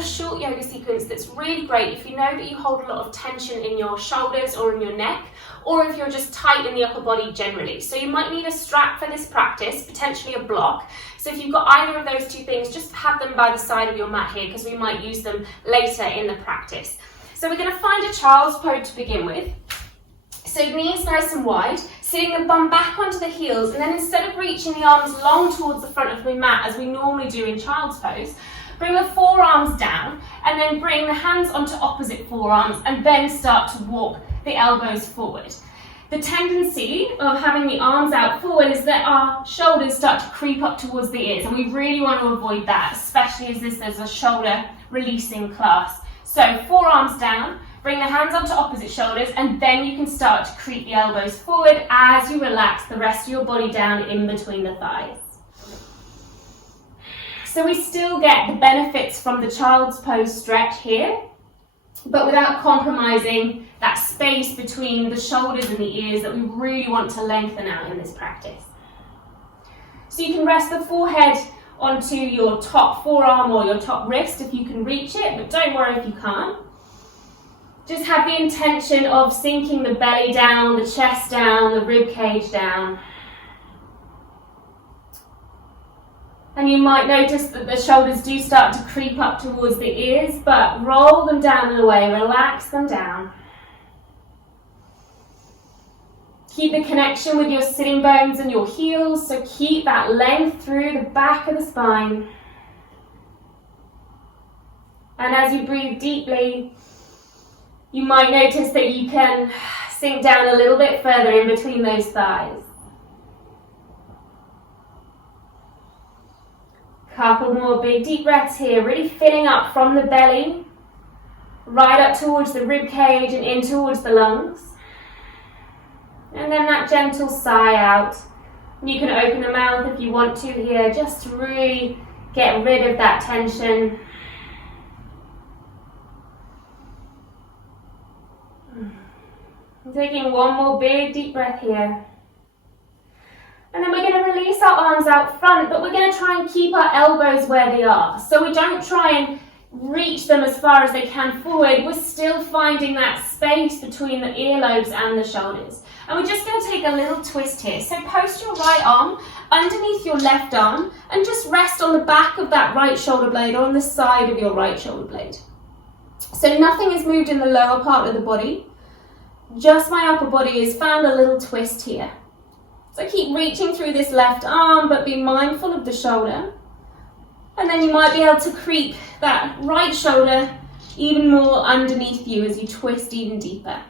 a short yoga sequence that's really great if you know that you hold a lot of tension in your shoulders or in your neck, or if you're just tight in the upper body generally. So you might need a strap for this practice, potentially a block. So if you've got either of those two things, just have them by the side of your mat here, because we might use them later in the practice. So we're going to find a child's pose to begin with. So knees nice and wide, sitting the bum back onto the heels, and then instead of reaching the arms long towards the front of the mat as we normally do in child's pose, bring the forearms down and then bring the hands onto opposite forearms and then start to walk the elbows forward. The tendency of having the arms out forward is that our shoulders start to creep up towards the ears, and we really want to avoid that, especially as this is a shoulder releasing class. So forearms down, bring the hands onto opposite shoulders, and then you can start to creep the elbows forward as you relax the rest of your body down in between the thighs. So we still get the benefits from the child's pose stretch here, but without compromising that space between the shoulders and the ears that we really want to lengthen out in this practice. So you can rest the forehead onto your top forearm or your top wrist if you can reach it, but don't worry if you can't. Just have the intention of sinking the belly down, the chest down, the rib cage down. And you might notice that the shoulders do start to creep up towards the ears, but roll them down and away, relax them down. Keep the connection with your sitting bones and your heels, so keep that length through the back of the spine. And as you breathe deeply, you might notice that you can sink down a little bit further in between those thighs. Couple more big deep breaths here, really filling up from the belly, right up towards the rib cage and in towards the lungs. And then that gentle sigh out. You can open the mouth if you want to here, just to really get rid of that tension. Taking one more big deep breath here. And then we're going to release our arms out front, but we're going to try and keep our elbows where they are. So we don't try and reach them as far as they can forward. We're still finding that space between the earlobes and the shoulders. And we're just going to take a little twist here. So post your right arm underneath your left arm and just rest on the back of that right shoulder blade or on the side of your right shoulder blade. So nothing is moved in the lower part of the body. Just my upper body has found a little twist here. So keep reaching through this left arm, but be mindful of the shoulder. And then you might be able to creep that right shoulder even more underneath you as you twist even deeper.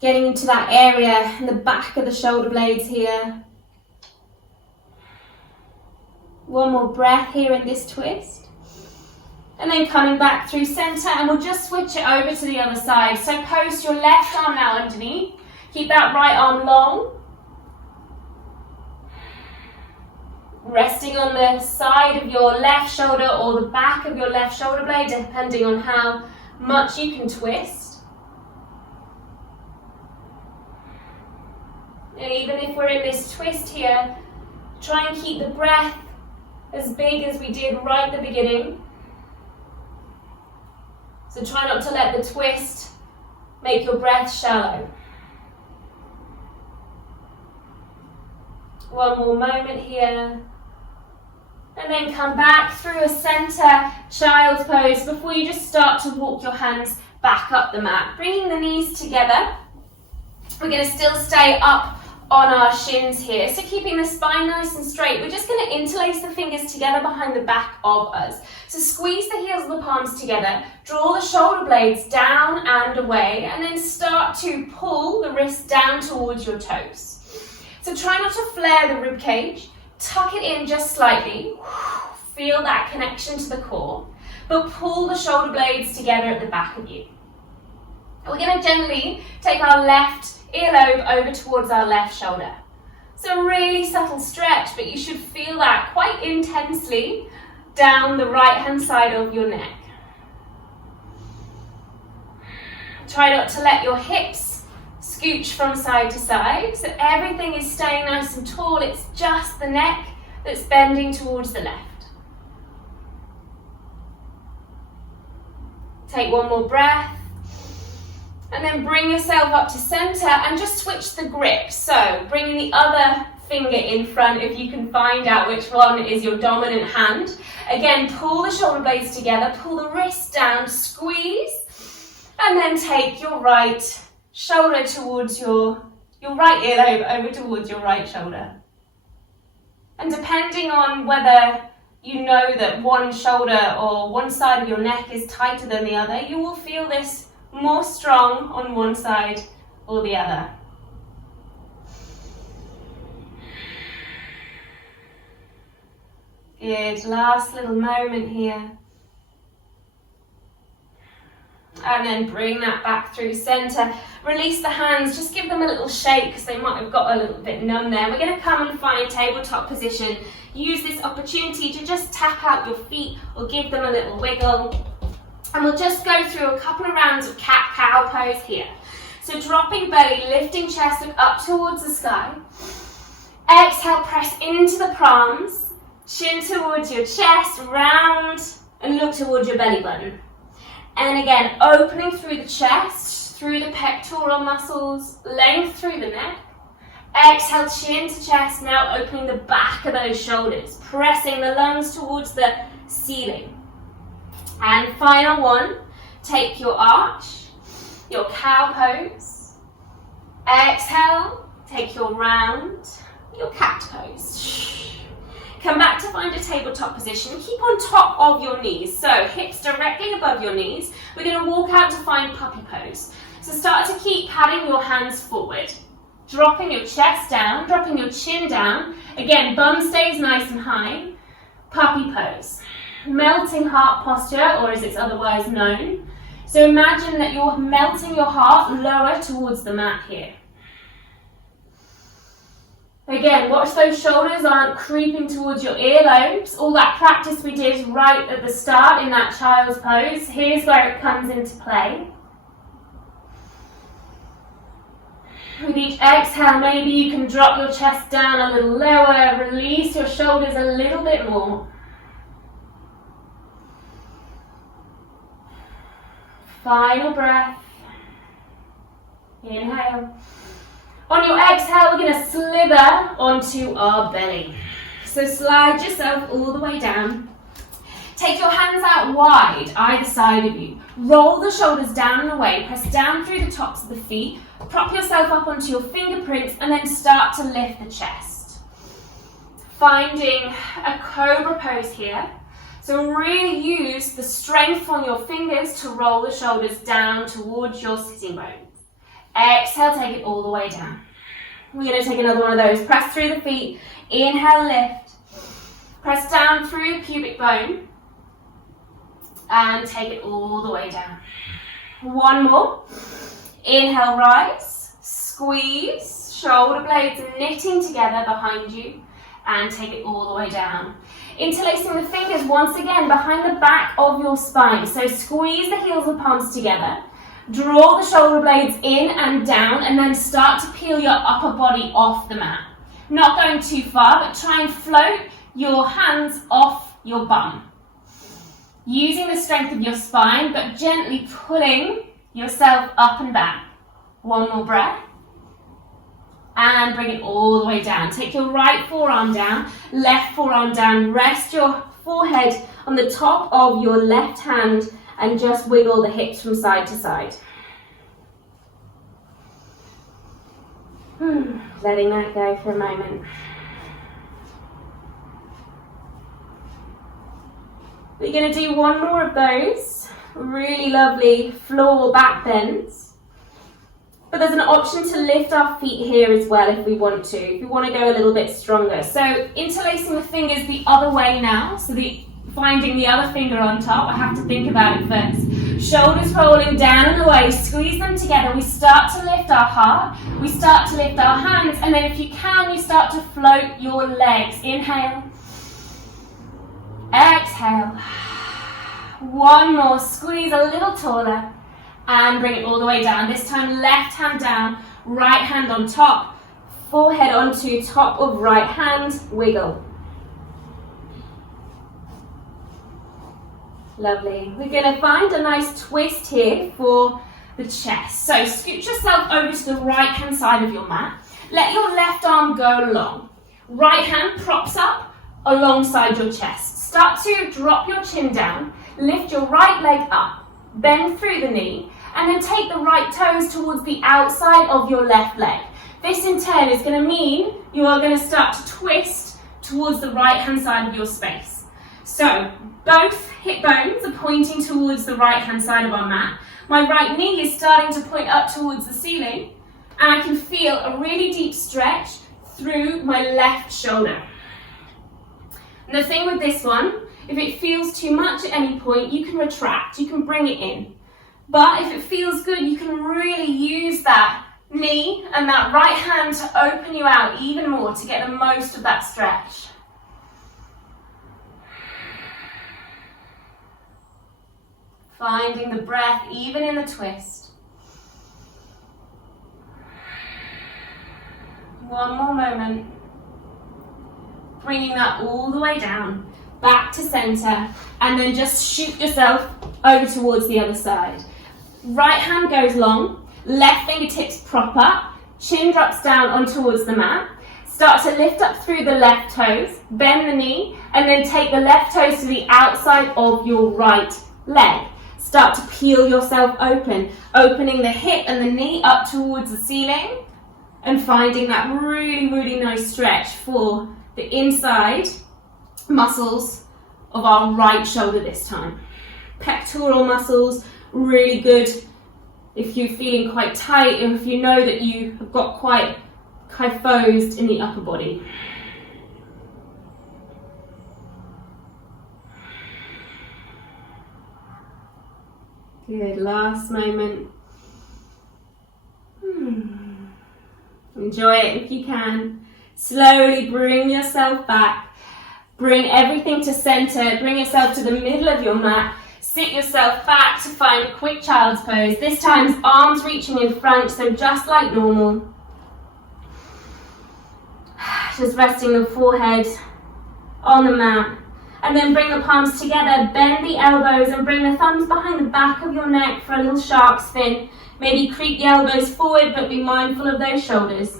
Getting into that area in the back of the shoulder blades here. One more breath here in this twist. And then coming back through center, and we'll just switch it over to the other side. So post your left arm now underneath. Keep that right arm long. Resting on the side of your left shoulder or the back of your left shoulder blade, depending on how much you can twist. And even if we're in this twist here, try and keep the breath as big as we did right at the beginning. So try not to let the twist make your breath shallow. One more moment here. And then come back through a center child's pose before you just start to walk your hands back up the mat. Bringing the knees together. We're going to still stay up on our shins here. So keeping the spine nice and straight, we're just going to interlace the fingers together behind the back of us. So squeeze the heels of the palms together, draw the shoulder blades down and away, and then start to pull the wrists down towards your toes. So try not to flare the rib cage, tuck it in just slightly, feel that connection to the core, but pull the shoulder blades together at the back of you. We're going to gently take our left earlobe over towards our left shoulder. So really subtle stretch, but you should feel that quite intensely down the right hand side of your neck. Try not to let your hips scooch from side to side, so everything is staying nice and tall. It's just the neck that's bending towards the left. Take one more breath. And then bring yourself up to center and just switch the grip. So bringing the other finger in front if you can find out which one is your dominant hand. Again, pull the shoulder blades together, pull the wrist down, squeeze, and then take your right shoulder towards your right earlobe over towards your right shoulder. And depending on whether you know that one shoulder or one side of your neck is tighter than the other, you will feel this more strong on one side or the other. Good, last little moment here. And then bring that back through center. Release the hands, just give them a little shake because they might have got a little bit numb there. We're going to come and find tabletop position. Use this opportunity to just tap out your feet or give them a little wiggle. And we'll just go through a couple of rounds of cat-cow pose here. So dropping belly, lifting chest, look up towards the sky. Exhale, press into the palms, chin towards your chest, round, and look towards your belly button. And again, opening through the chest, through the pectoral muscles, length through the neck. Exhale, chin to chest, now opening the back of those shoulders, pressing the lungs towards the ceiling. And final one, take your arch, your cow pose. Exhale, take your round, your cat pose. Come back to find a tabletop position. Keep on top of your knees. So hips directly above your knees. We're going to walk out to find puppy pose. So start to keep patting your hands forward. Dropping your chest down, dropping your chin down. Again, bum stays nice and high. Puppy pose. Melting heart posture, or as it's otherwise known. So imagine that you're melting your heart lower towards the mat here. Again, watch those shoulders aren't creeping towards your earlobes. All that practice we did right at the start in that child's pose, here's where it comes into play. With each exhale, maybe you can drop your chest down a little lower, release your shoulders a little bit more. Final breath. Inhale. On your exhale, we're going to slither onto our belly. So slide yourself all the way down. Take your hands out wide, either side of you. Roll the shoulders down and away. Press down through the tops of the feet. Prop yourself up onto your fingerprints and then start to lift the chest. Finding a cobra pose here. So really use the strength on your fingers to roll the shoulders down towards your sitting bones. Exhale, take it all the way down. We're going to take another one of those. Press through the feet. Inhale, lift. Press down through the pubic bone. And take it all the way down. One more. Inhale, rise. Squeeze. Shoulder blades knitting together behind you. And take it all the way down. Interlacing the fingers once again behind the back of your spine. So squeeze the heels and palms together. Draw the shoulder blades in and down and then start to peel your upper body off the mat. Not going too far, but try and float your hands off your bum. Using the strength of your spine, but gently pulling yourself up and back. One more breath. And bring it all the way down. Take your right forearm down, left forearm down. Rest your forehead on the top of your left hand and just wiggle the hips from side to side. Letting that go for a moment. We're going to do one more of those. Really lovely floor back bends. But there's an option to lift our feet here as well if we want to. If we want to go a little bit stronger. So interlacing the fingers the other way now. So finding the other finger on top. I have to think about it first. Shoulders rolling down and away. Squeeze them together. We start to lift our heart. We start to lift our hands. And then if you can, you start to float your legs. Inhale. Exhale. One more. Squeeze a little taller. And bring it all the way down. This time left hand down, right hand on top. Forehead onto top of right hand. Wiggle. Lovely. We're going to find a nice twist here for the chest. So scoot yourself over to the right hand side of your mat. Let your left arm go long. Right hand props up alongside your chest. Start to drop your chin down. Lift your right leg up. Bend through the knee. And then take the right toes towards the outside of your left leg. This in turn is going to mean you are going to start to twist towards the right hand side of your space. So both hip bones are pointing towards the right hand side of our mat. My right knee is starting to point up towards the ceiling, and I can feel a really deep stretch through my left shoulder. And the thing with this one, if it feels too much at any point, you can retract, you can bring it in. But if it feels good, you can really use that knee and that right hand to open you out even more to get the most of that stretch. Finding the breath even in the twist. One more moment. Bringing that all the way down, back to center, and then just shoot yourself over towards the other side. Right hand goes long, left fingertips prop up, chin drops down on towards the mat. Start to lift up through the left toes, bend the knee, and then take the left toes to the outside of your right leg. Start to peel yourself open, opening the hip and the knee up towards the ceiling, and finding that really, really nice stretch for the inside muscles of our right shoulder this time. Pectoral muscles, really good if you're feeling quite tight, and if you know that you have got quite kyphosed in the upper body. Good, last moment. Enjoy it if you can. Slowly bring yourself back. Bring everything to center. Bring yourself to the middle of your mat. Sit yourself back to find a quick child's pose. This time, arms reaching in front, so just like normal. Just resting the forehead on the mat. And then bring the palms together, bend the elbows and bring the thumbs behind the back of your neck for a little shark spin. Maybe creep the elbows forward, but be mindful of those shoulders.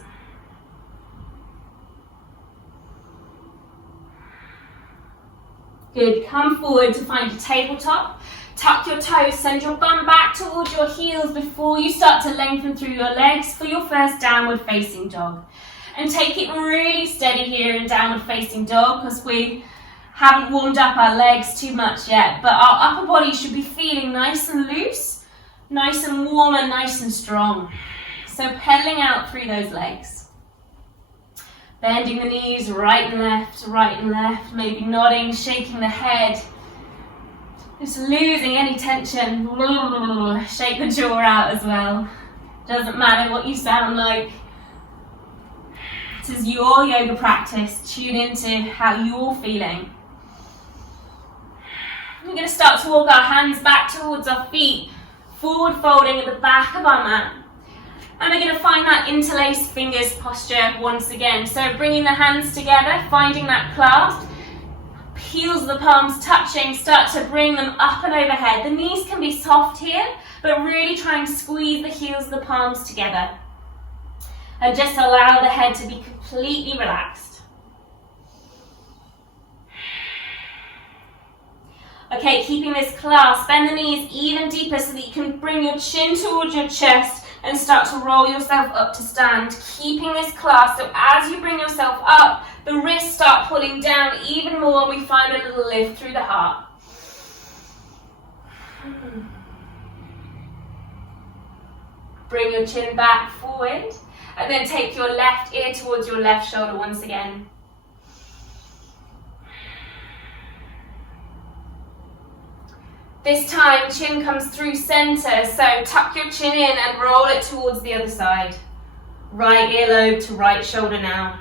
Good, come forward to find a tabletop. Tuck your toes, send your bum back towards your heels before you start to lengthen through your legs for your first downward facing dog. And take it really steady here in downward facing dog, because we haven't warmed up our legs too much yet, but our upper body should be feeling nice and loose, nice and warm and nice and strong. So pedaling out through those legs. Bending the knees right and left, maybe nodding, shaking the head. Just losing any tension. Shake the jaw out as well. Doesn't matter what you sound like. This is your yoga practice. Tune into how you're feeling. We're going to start to walk our hands back towards our feet, forward folding at the back of our mat. And we're going to find that interlaced fingers posture once again. So bringing the hands together, finding that clasp, heels of the palms touching, start to bring them up and overhead. The knees can be soft here, but really try and squeeze the heels of the palms together. And just allow the head to be completely relaxed. Okay, keeping this clasp, bend the knees even deeper so that you can bring your chin towards your chest and start to roll yourself up to stand. Keeping this clasp, so as you bring yourself up, the wrists start pulling down even more and we find a little lift through the heart. Bring your chin back forward and then take your left ear towards your left shoulder once again. This time, chin comes through center, so tuck your chin in and roll it towards the other side. Right earlobe to right shoulder now.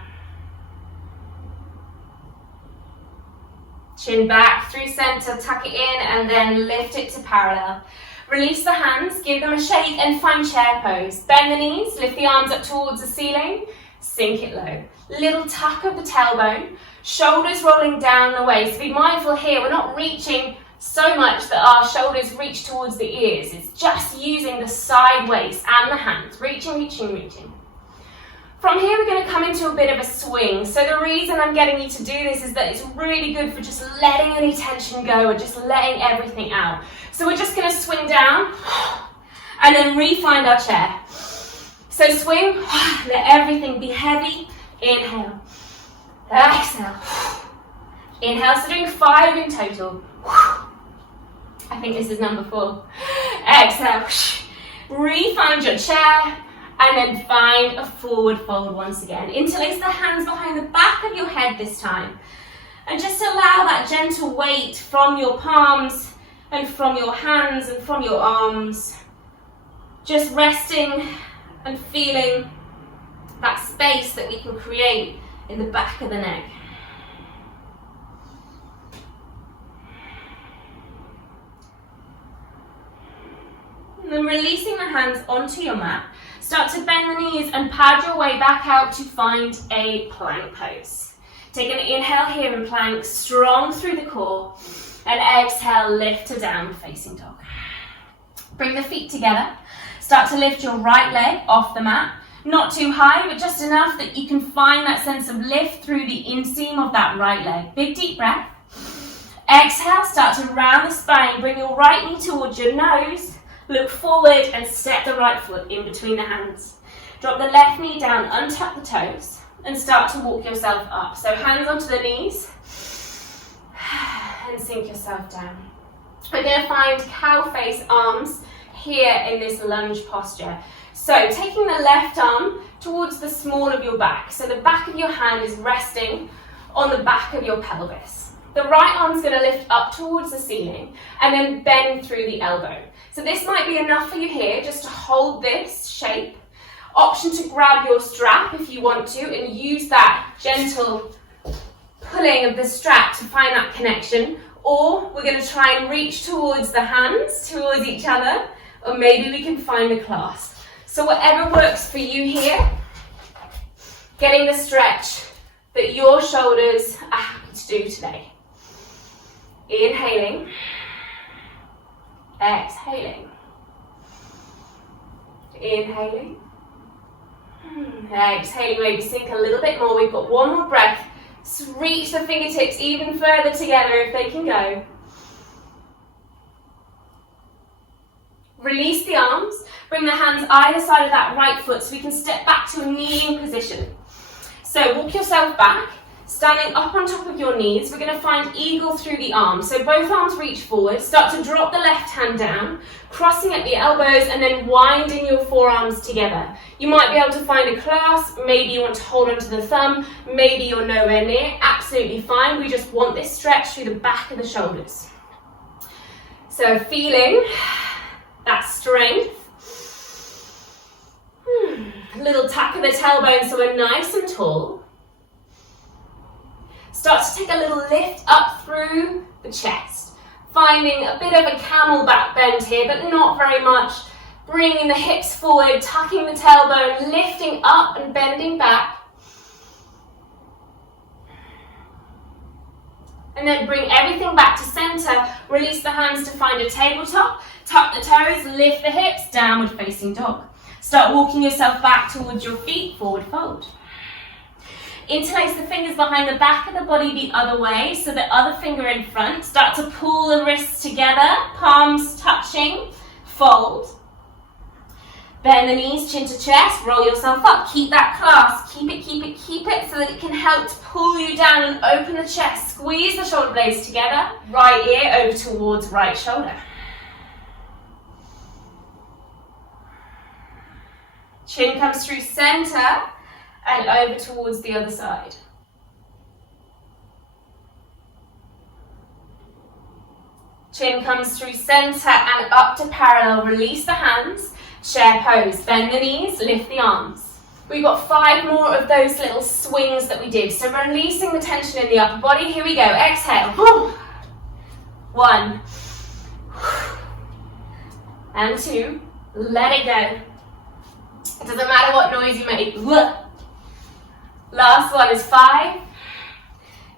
Chin back through center, tuck it in and then lift it to parallel. Release the hands, give them a shake and find chair pose. Bend the knees, lift the arms up towards the ceiling, sink it low. Little tuck of the tailbone, shoulders rolling down the way. So be mindful here, we're not reaching so much that our shoulders reach towards the ears. It's just using the side waist and the hands, reaching, reaching, reaching. From here, we're going to come into a bit of a swing. So the reason I'm getting you to do this is that it's really good for just letting any tension go and just letting everything out. So we're just going to swing down and then re-find our chair. So swing, let everything be heavy. Inhale, exhale. Inhale, so doing 5 in total. I think this is number 4. Exhale, re-find your chair. And then find a forward fold once again. Interlace the hands behind the back of your head this time. And just allow that gentle weight from your palms and from your hands and from your arms. Just resting and feeling that space that we can create in the back of the neck. And then releasing the hands onto your mat. Start to bend the knees and pad your way back out to find a plank pose. Take an inhale here in plank, strong through the core, and exhale, lift to downward facing dog. Bring the feet together. Start to lift your right leg off the mat. Not too high, but just enough that you can find that sense of lift through the inseam of that right leg. Big deep breath. Exhale, start to round the spine. Bring your right knee towards your nose. Look forward and step the right foot in between the hands. Drop the left knee down, untuck the toes, and start to walk yourself up. So hands onto the knees, and sink yourself down. We're going to find cow face arms here in this lunge posture. So taking the left arm towards the small of your back. So the back of your hand is resting on the back of your pelvis. The right arm's going to lift up towards the ceiling and then bend through the elbow. So this might be enough for you here, just to hold this shape. Option to grab your strap if you want to and use that gentle pulling of the strap to find that connection. Or we're going to try and reach towards the hands, towards each other, or maybe we can find a clasp. So whatever works for you here, getting the stretch that your shoulders are happy to do today. Inhaling. Exhaling. Inhaling. Exhaling, maybe sink a little bit more. We've got one more breath. Reach the fingertips even further together if they can go. Release the arms. Bring the hands either side of that right foot so we can step back to a kneeling position. So walk yourself back. Standing up on top of your knees, we're going to find eagle through the arms. So both arms reach forward, start to drop the left hand down, crossing at the elbows and then winding your forearms together. You might be able to find a clasp, maybe you want to hold onto the thumb, maybe you're nowhere near, absolutely fine. We just want this stretch through the back of the shoulders. So feeling that strength. A little tuck of the tailbone so we're nice and tall. Start to take a little lift up through the chest, finding a bit of a camel back bend here, but not very much. Bringing the hips forward, tucking the tailbone, lifting up and bending back. And then bring everything back to center. Release the hands to find a tabletop. Tuck the toes, lift the hips, downward facing dog. Start walking yourself back towards your feet, forward fold. Interlace the fingers behind the back of the body the other way, so the other finger in front. Start to pull the wrists together, palms touching, fold. Bend the knees, chin to chest, roll yourself up. Keep that clasp, keep it, so that it can help to pull you down and open the chest. Squeeze the shoulder blades together, right ear over towards right shoulder. Chin comes through center and over towards the other side. Chin comes through center and up to parallel. Release the hands, chair pose. Bend the knees, lift the arms. We've got 5 more of those little swings that we did. So releasing the tension in the upper body. Here we go. Exhale. 1. And 2. Let it go. It doesn't matter what noise you make. Last one is 5.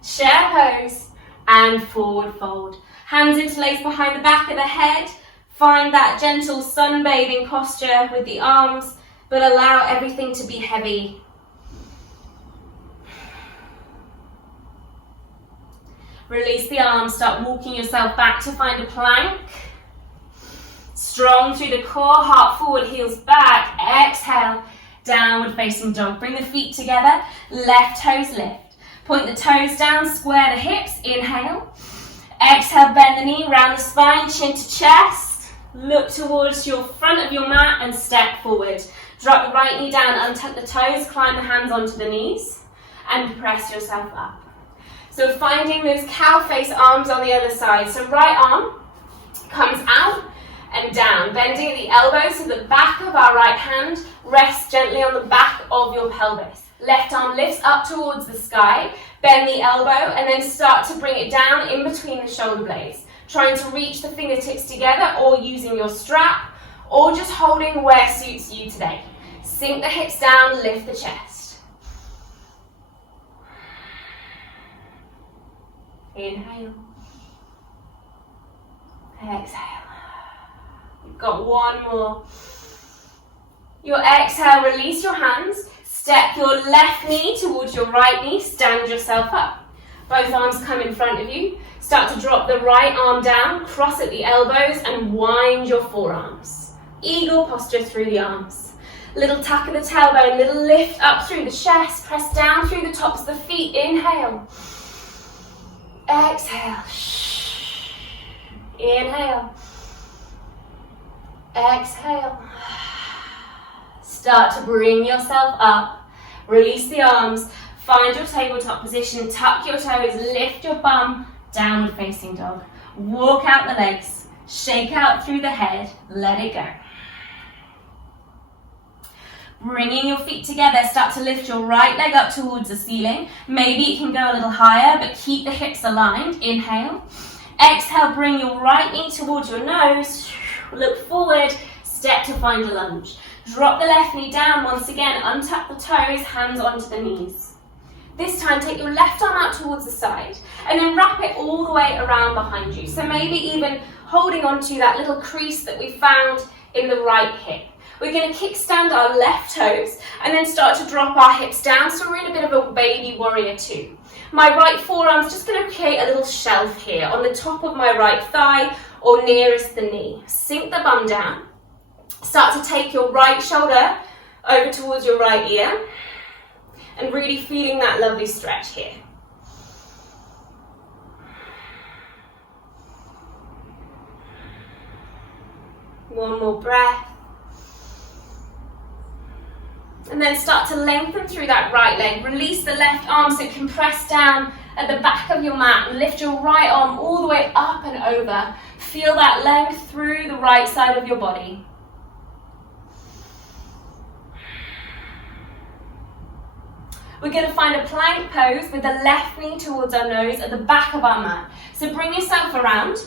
Chair pose and forward fold. Hands interlaced behind the back of the head. Find that gentle sunbathing posture with the arms, but allow everything to be heavy. Release the arms, start walking yourself back to find a plank. Strong through the core, heart forward, heels back. Exhale, downward facing dog. Bring the feet together, left toes lift. Point the toes down, square the hips, inhale. Exhale, bend the knee, round the spine, chin to chest. Look towards your front of your mat and step forward. Drop the right knee down, untuck the toes, climb the hands onto the knees, and press yourself up. So finding those cow face arms on the other side. So right arm comes out and down, bending at the elbows so the back of our right hand rests gently on the back of your pelvis. Left arm lifts up towards the sky, bend the elbow, and then start to bring it down in between the shoulder blades. Trying to reach the fingertips together or using your strap, or just holding where suits you today. Sink the hips down, lift the chest. Inhale. Exhale. You've got one more. Your exhale, release your hands. Step your left knee towards your right knee. Stand yourself up. Both arms come in front of you. Start to drop the right arm down, cross at the elbows, and wind your forearms. Eagle posture through the arms. Little tuck of the tailbone, little lift up through the chest. Press down through the tops of the feet. Inhale. Exhale. Inhale. Exhale. Start to bring yourself up. Release the arms. Find your tabletop position. Tuck your toes. Lift your bum. Downward facing dog. Walk out the legs. Shake out through the head. Let it go. Bringing your feet together, start to lift your right leg up towards the ceiling. Maybe it can go a little higher, but keep the hips aligned. Inhale. Exhale, bring your right knee towards your nose. Look forward, step to find a lunge. Drop the left knee down once again, untuck the toes, hands onto the knees. This time, take your left arm out towards the side, and then wrap it all the way around behind you. So maybe even holding onto that little crease that we found in the right hip. We're going to kickstand our left toes and then start to drop our hips down, so we're in a bit of a baby warrior two. My right forearm's just going to create a little shelf here on the top of my right thigh or nearest the knee. Sink the bum down. Start to take your right shoulder over towards your right ear and really feeling that lovely stretch here. One more breath. And then start to lengthen through that right leg. Release the left arm so it can press down at the back of your mat. And lift your right arm all the way up and over. Feel that length through the right side of your body. We're going to find a plank pose with the left knee towards our nose at the back of our mat. So bring yourself around.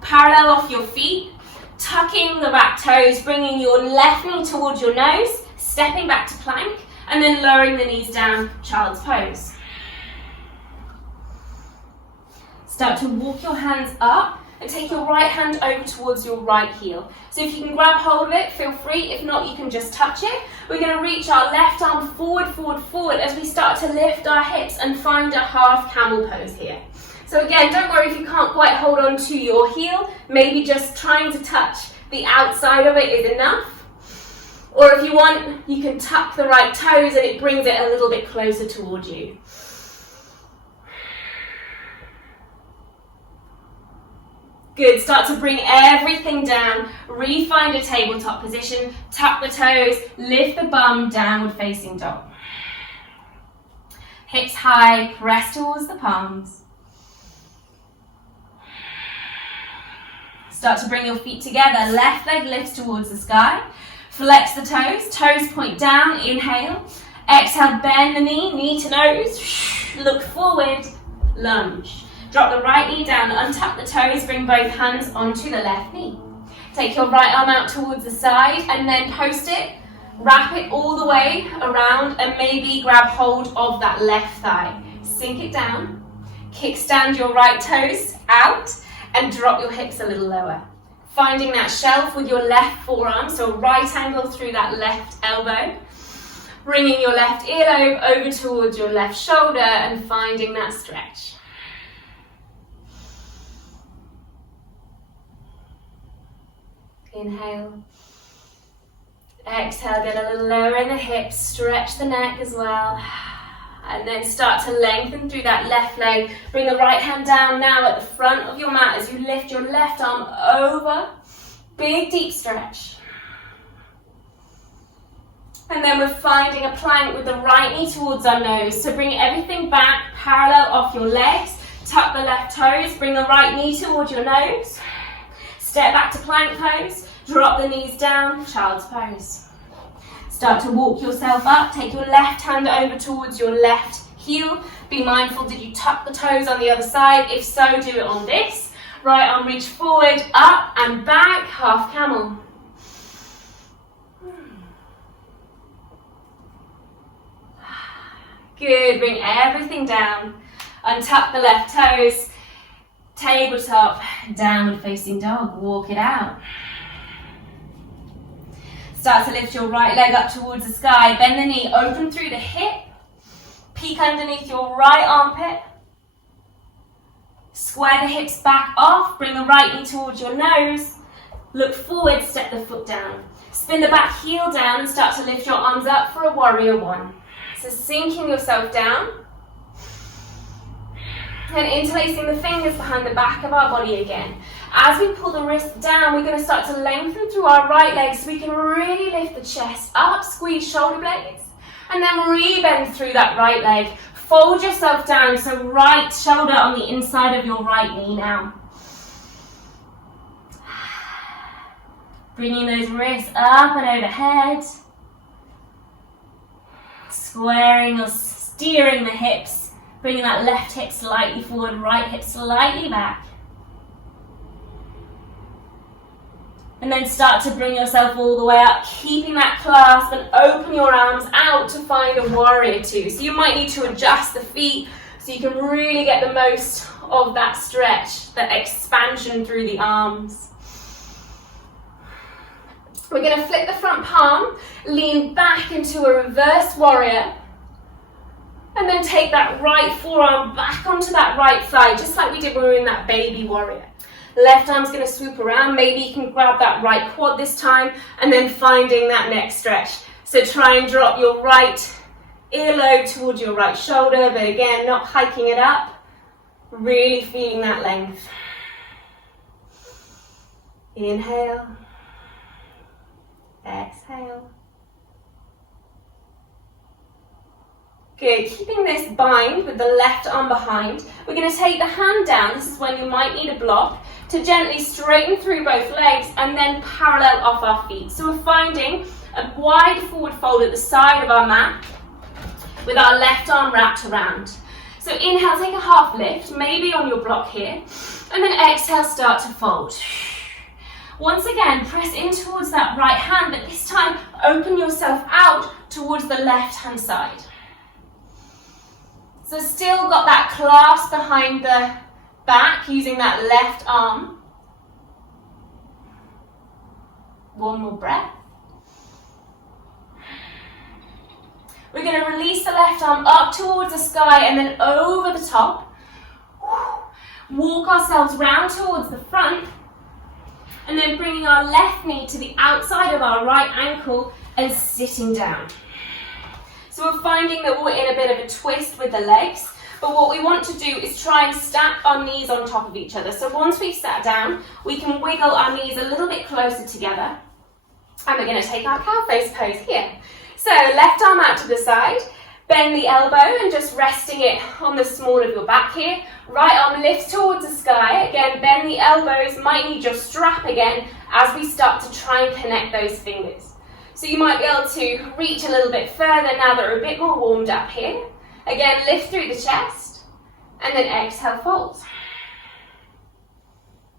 Parallel off your feet. Tucking the back toes. Bringing your left knee towards your nose. Stepping back to plank, and then lowering the knees down, child's pose. Start to walk your hands up and take your right hand over towards your right heel. So if you can grab hold of it, feel free. If not, you can just touch it. We're going to reach our left arm forward, forward, forward as we start to lift our hips and find a half camel pose here. So again, don't worry if you can't quite hold on to your heel. Maybe just trying to touch the outside of it is enough. Or if you want, you can tuck the right toes and it brings it a little bit closer towards you. Good, start to bring everything down, re-find a tabletop position, tuck the toes, lift the bum, downward facing dog. Hips high, press towards the palms. Start to bring your feet together, left leg lifts towards the sky. Flex the toes, toes point down, inhale. Exhale, bend the knee, knee to nose. Look forward, lunge. Drop the right knee down, untuck the toes, bring both hands onto the left knee. Take your right arm out towards the side and then post it. Wrap it all the way around and maybe grab hold of that left thigh. Sink it down. Kickstand your right toes out. and drop your hips a little lower. Finding that shelf with your left forearm, so a right angle through that left elbow. Bringing your left earlobe over towards your left shoulder and finding that stretch. Inhale. Exhale, get a little lower in the hips, stretch the neck as well. And then start to lengthen through that left leg. Bring the right hand down now at the front of your mat as you lift your left arm over. Big deep stretch. And then we're finding a plank with the right knee towards our nose. So bring everything back, parallel off your legs. Tuck the left toes, bring the right knee towards your nose. Step back to plank pose. Drop the knees down, child's pose. Start to walk yourself up. Take your left hand over towards your left heel. Be mindful, did you tuck the toes on the other side? If so, do it on this. Right arm reach forward, up and back, half camel. Good, bring everything down. Untuck the left toes. Tabletop, downward facing dog. Walk it out. Start to lift your right leg up towards the sky. Bend the knee, open through the hip. Peek underneath your right armpit. Square the hips back off. Bring the right knee towards your nose. Look forward, step the foot down. Spin the back heel down and start to lift your arms up for a warrior one. So sinking yourself down. And interlacing the fingers behind the back of our body again. As we pull the wrist down, we're going to start to lengthen through our right leg so we can really lift the chest up, squeeze shoulder blades, and then re-bend through that right leg. Fold yourself down, so right shoulder on the inside of your right knee now. Bringing those wrists up and overhead. Squaring or steering the hips. Bringing that left hip slightly forward, right hip slightly back. And then start to bring yourself all the way up, keeping that clasp and open your arms out to find a warrior two. So you might need to adjust the feet so you can really get the most of that stretch, that expansion through the arms. We're going to flip the front palm, lean back into a reverse warrior, and then take that right forearm back onto that right thigh, just like we did when we were in that baby warrior. Left arm's going to swoop around. Maybe you can grab that right quad this time, and then finding that neck stretch. So try and drop your right earlobe towards your right shoulder, but again, not hiking it up. Really feeling that length. Inhale. Exhale. Good, keeping this bind with the left arm behind. We're going to take the hand down, this is when you might need a block, to gently straighten through both legs and then parallel off our feet. So we're finding a wide forward fold at the side of our mat with our left arm wrapped around. So inhale, take a half lift, maybe on your block here, and then exhale, start to fold. Once again, press in towards that right hand, but this time open yourself out towards the left hand side. So still got that clasp behind the back using that left arm. One more breath. We're going to release the left arm up towards the sky and then over the top. Walk ourselves round towards the front and then bringing our left knee to the outside of our right ankle and sitting down. So we're finding that we're in a bit of a twist with the legs, but what we want to do is try and stack our knees on top of each other. So once we've sat down, we can wiggle our knees a little bit closer together. And we're going to take our cow face pose here. So left arm out to the side, bend the elbow and just resting it on the small of your back here. Right arm lifts towards the sky. Again, bend the elbows, might need your strap again as we start to try and connect those fingers. So you might be able to reach a little bit further now that we're a bit more warmed up here. Again, lift through the chest and then exhale, fold.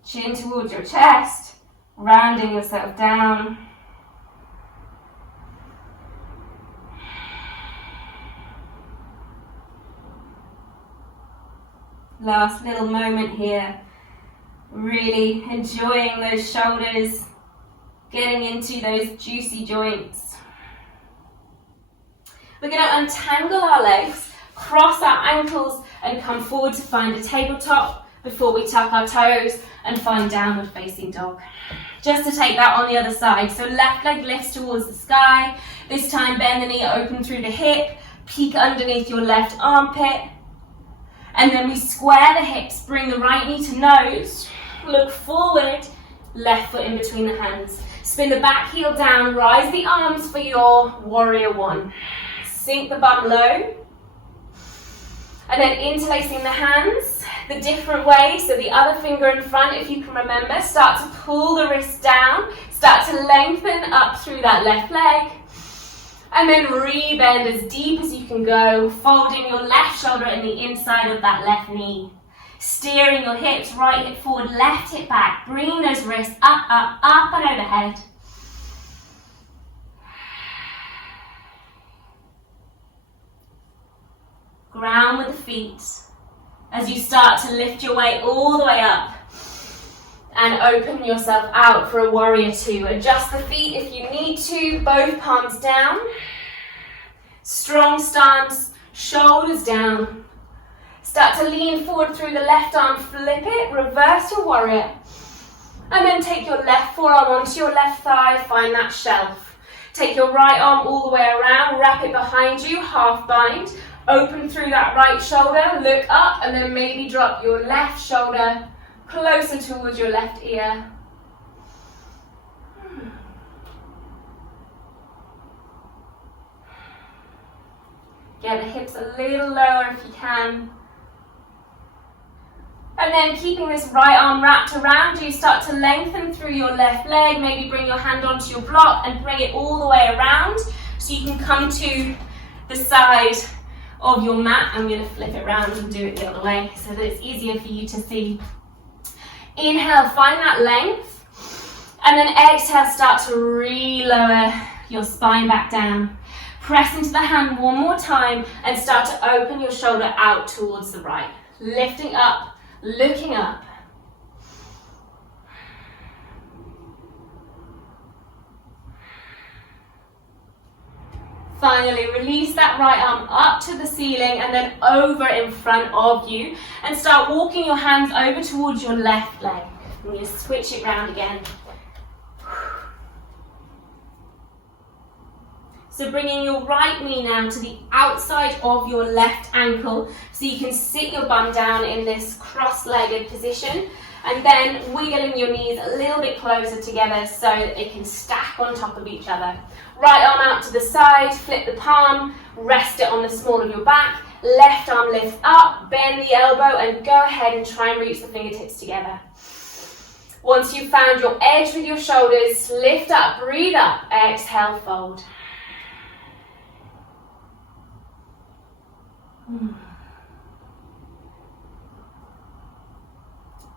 Chin towards your chest, rounding yourself down. Last little moment here. Really enjoying those shoulders, getting into those juicy joints. We're going to untangle our legs, cross our ankles and come forward to find a tabletop before we tuck our toes and find downward facing dog. Just to take that on the other side. So left leg lifts towards the sky. This time bend the knee open through the hip, peek underneath your left armpit. And then we square the hips, bring the right knee to nose, look forward, left foot in between the hands. Spin the back heel down, rise the arms for your warrior one. Sink the bum low. And then interlacing the hands the different way. So the other finger in front, if you can remember, start to pull the wrist down, start to lengthen up through that left leg. And then re-bend as deep as you can go, folding your left shoulder in the inside of that left knee. Steering your hips, right hip forward, left hip back, bringing those wrists up, up, up and overhead. Ground with the feet as you start to lift your way all the way up and open yourself out for a warrior two. Adjust the feet if you need to, both palms down. Strong stance, shoulders down. Start to lean forward through the left arm, flip it, reverse your warrior. And then take your left forearm onto your left thigh, find that shelf. Take your right arm all the way around, wrap it behind you, half bind. Open through that right shoulder, look up, and then maybe drop your left shoulder closer towards your left ear. Get the hips a little lower if you can. And then keeping this right arm wrapped around you, start to lengthen through your left leg, maybe bring your hand onto your block and bring it all the way around so you can come to the side of your mat. I'm going to flip it around and do it the other way so that it's easier for you to see. Inhale, find that length, and then exhale, start to re-lower your spine back down. Press into the hand one more time and start to open your shoulder out towards the right. Lifting up, looking up. Finally, release that right arm up to the ceiling and then over in front of you. And start walking your hands over towards your left leg. I'm going to switch it round again. So bringing your right knee now to the outside of your left ankle. So you can sit your bum down in this cross-legged position. And then wiggling your knees a little bit closer together so that it can stack on top of each other. Right arm out to the side, flip the palm, rest it on the small of your back. Left arm lifts up, bend the elbow and go ahead and try and reach the fingertips together. Once you've found your edge with your shoulders, lift up, breathe up, exhale, fold.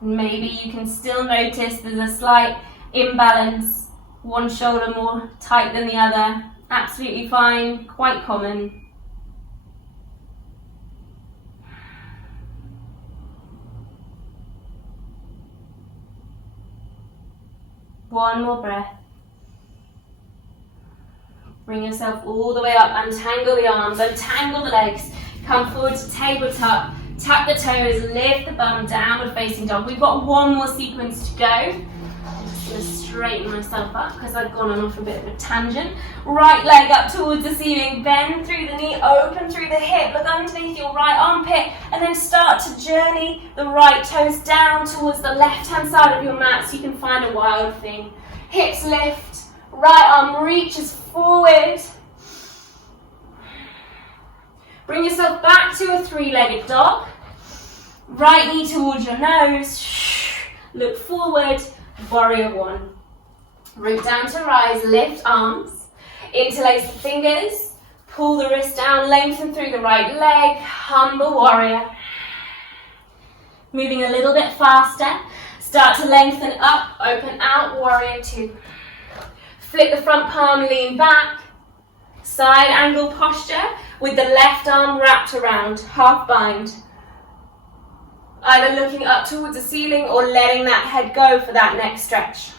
Maybe you can still notice there's a slight imbalance, one shoulder more tight than the other. Absolutely fine, quite common. One more breath. Bring yourself all the way up, untangle the arms, untangle the legs, come forward to tabletop. Tuck the toes, lift the bum, downward facing dog. We've got one more sequence to go. I'm just going to straighten myself up because I've gone on off a bit of a tangent. Right leg up towards the ceiling, bend through the knee, open through the hip, look underneath your right armpit, and then start to journey the right toes down towards the left-hand side of your mat so you can find a wild thing. Hips lift, right arm reaches forward. Bring yourself back to a three-legged dog. Right knee towards your nose. Look forward, warrior one. Root down to rise, lift arms. Interlace the fingers. Pull the wrist down, lengthen through the right leg. Humble warrior. Moving a little bit faster. Start to lengthen up, open out, warrior two. Flip the front palm, lean back. Side angle posture with the left arm wrapped around, half bind. Either looking up towards the ceiling or letting that head go for that next stretch.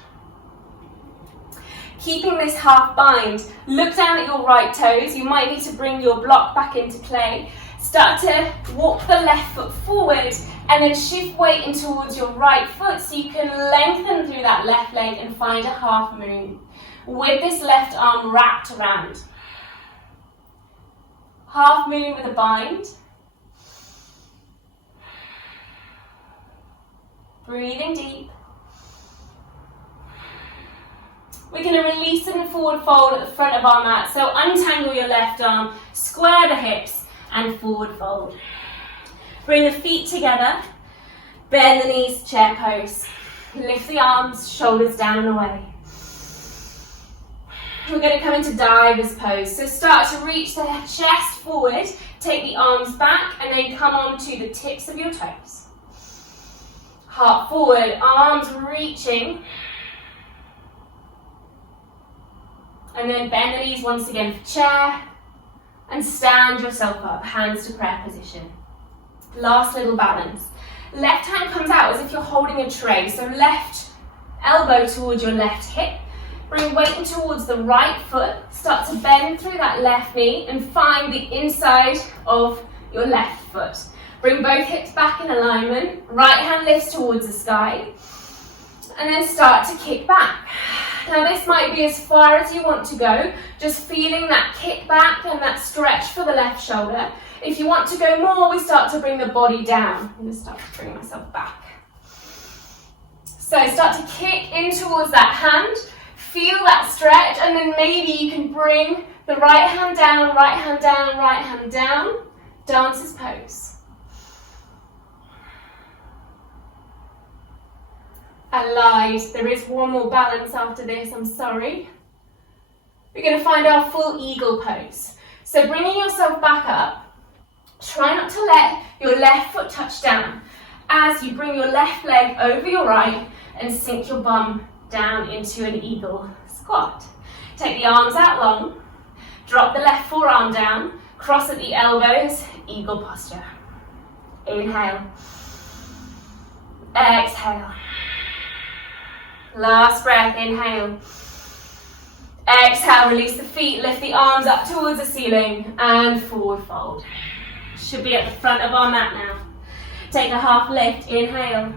Keeping this half bind, look down at your right toes. You might need to bring your block back into play. Start to walk the left foot forward and then shift weight in towards your right foot so you can lengthen through that left leg and find a half moon with this left arm wrapped around. Half moon with a bind. Breathing deep. We're going to release and forward fold at the front of our mat. So untangle your left arm, square the hips and forward fold. Bring the feet together, bend the knees, chair pose. Lift the arms, shoulders down and away. We're going to come into divers pose. So start to reach the chest forward, take the arms back and then come on to the tips of your toes. Heart forward, arms reaching. And then bend the knees once again for chair. And stand yourself up, hands to prayer position. Last little balance. Left hand comes out as if you're holding a tray. So left elbow towards your left hip. Bring weight in towards the right foot. Start to bend through that left knee and find the inside of your left foot. Bring both hips back in alignment. Right hand lifts towards the sky. And then start to kick back. Now this might be as far as you want to go, just feeling that kick back and that stretch for the left shoulder. If you want to go more, we start to bring the body down. I'm going to start to bring myself back. So start to kick in towards that hand, feel that stretch, and then maybe you can bring the right hand down, right hand down, right hand down. Dancer's pose. I lied, there is one more balance after this, I'm sorry. We're going to find our full eagle pose. So bringing yourself back up, try not to let your left foot touch down as you bring your left leg over your right and sink your bum down into an eagle squat. Take the arms out long, drop the left forearm down, cross at the elbows, eagle posture. Inhale, exhale. Last breath, inhale. Exhale, release the feet, lift the arms up towards the ceiling and forward fold. Should be at the front of our mat now. Take a half lift, inhale.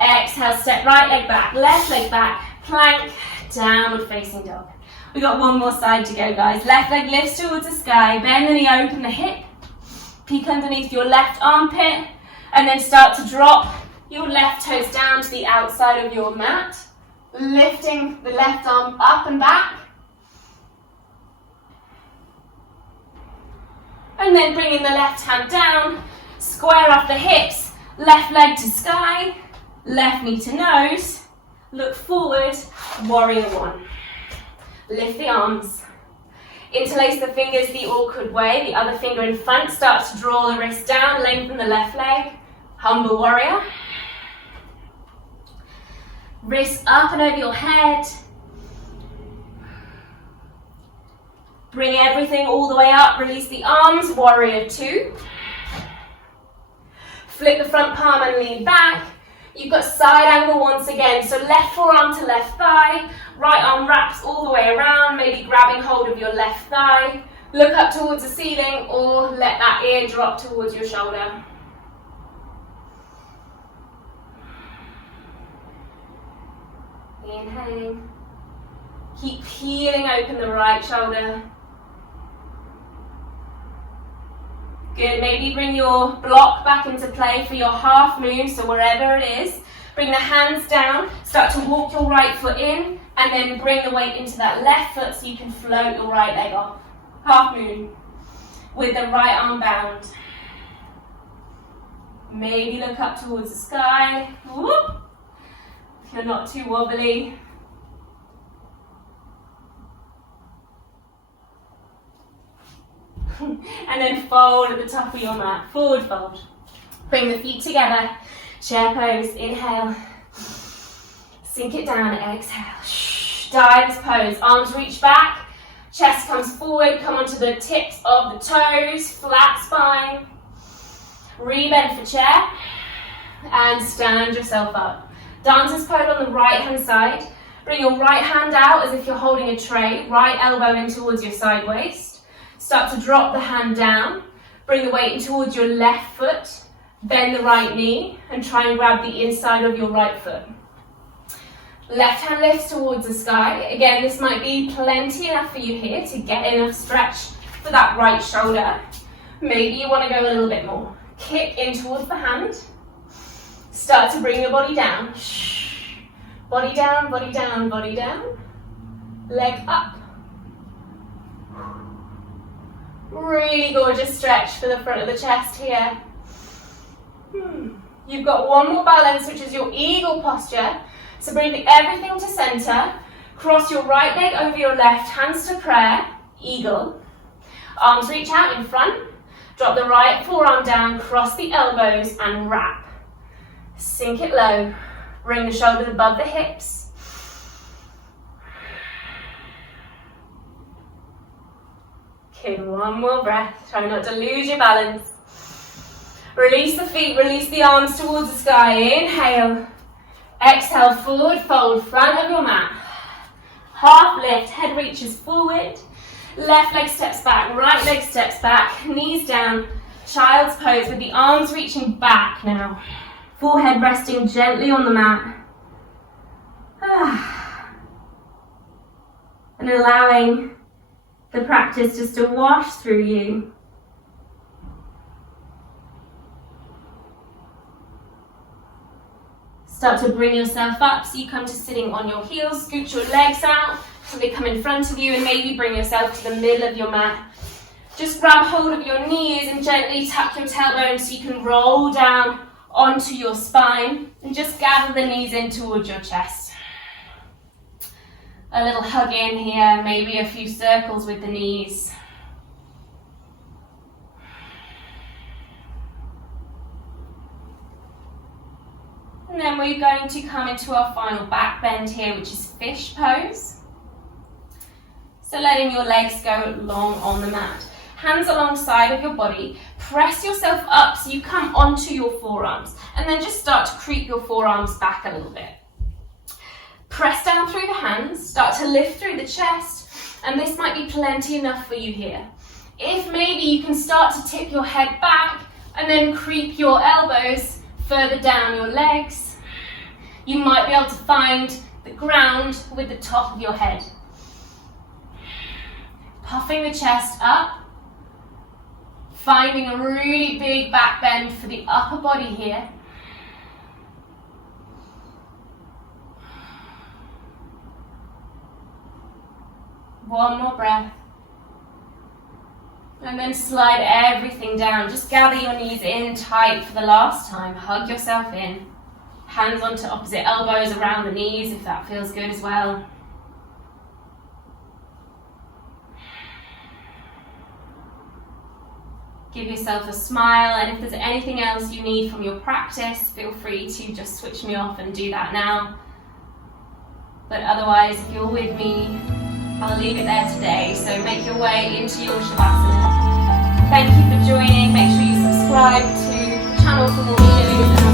Exhale, step right leg back, left leg back, plank, downward facing dog. We got one more side to go, guys. Left leg lifts towards the sky, bend the knee, open the hip, peek underneath your left armpit, and then start to drop your left toes down to the outside of your mat. Lifting the left arm up and back. And then bringing the left hand down, square off the hips, left leg to sky, left knee to nose, look forward, warrior one. Lift the arms, interlace the fingers the awkward way, the other finger in front, start to draw the wrist down, lengthen the left leg, humble warrior. Wrists up and over your head. Bring everything all the way up, release the arms, warrior two. Flip the front palm and lean back. You've got side angle once again, so left forearm to left thigh, right arm wraps all the way around, maybe grabbing hold of your left thigh. Look up towards the ceiling or let that ear drop towards your shoulder. Inhale. Keep peeling open the right shoulder. Good, maybe bring your block back into play for your half moon, so wherever it is. Bring the hands down, start to walk your right foot in, and then bring the weight into that left foot so you can float your right leg off. Half moon, with the right arm bound. Maybe look up towards the sky. Whoop. If you're not too wobbly. And then fold at the top of your mat, forward fold. Bring the feet together, chair pose, inhale. Sink it down, exhale. Divers pose, arms reach back, chest comes forward, come onto the tips of the toes, flat spine. Rebend for chair. and stand yourself up. Dancer's pose on the right hand side. Bring your right hand out as if you're holding a tray, right elbow in towards your side waist. Start to drop the hand down. Bring the weight in towards your left foot. Bend the right knee and try and grab the inside of your right foot. Left hand lifts towards the sky. Again, this might be plenty enough for you here to get enough stretch for that right shoulder. Maybe you want to go a little bit more. Kick in towards the hand. Start to bring your body down. Body down, body down, body down. Leg up. Really gorgeous stretch for the front of the chest here. You've got one more balance, which is your eagle posture. So bring everything to center. Cross your right leg over your left, hands to prayer, eagle. Arms reach out in front. Drop the right forearm down, cross the elbows and wrap. Sink it low. Bring the shoulders above the hips. Good, one more breath. Try not to lose your balance. Release the feet, release the arms towards the sky. Inhale. Exhale, forward fold, front of your mat. Half lift, head reaches forward. Left leg steps back, right leg steps back. Knees down, child's pose with the arms reaching back now. Forehead resting gently on the mat. And allowing the practice just to wash through you. Start to bring yourself up so you come to sitting on your heels, scoot your legs out so they come in front of you, and maybe bring yourself to the middle of your mat. Just grab hold of your knees and gently tuck your tailbone so you can roll down onto your spine, and just gather the knees in towards your chest. A little hug in here, maybe a few circles with the knees. And then we're going to come into our final back bend here, which is fish pose. So letting your legs go long on the mat. Hands alongside of your body. Press yourself up so you come onto your forearms. And then just start to creep your forearms back a little bit. Press down through the hands. Start to lift through the chest. And this might be plenty enough for you here. If maybe you can start to tip your head back and then creep your elbows further down your legs, you might be able to find the ground with the top of your head. Puffing the chest up, finding a really big back bend for the upper body here. One more breath. And then slide everything down. Just gather your knees in tight for the last time. Hug yourself in. Hands onto opposite elbows around the knees if that feels good as well. Give yourself a smile, and if there's anything else you need from your practice, feel free to just switch me off and do that now. But otherwise, if you're with me, I'll leave it there today. So make your way into your Shavasana. Thank you for joining. Make sure you subscribe to the channel for more videos.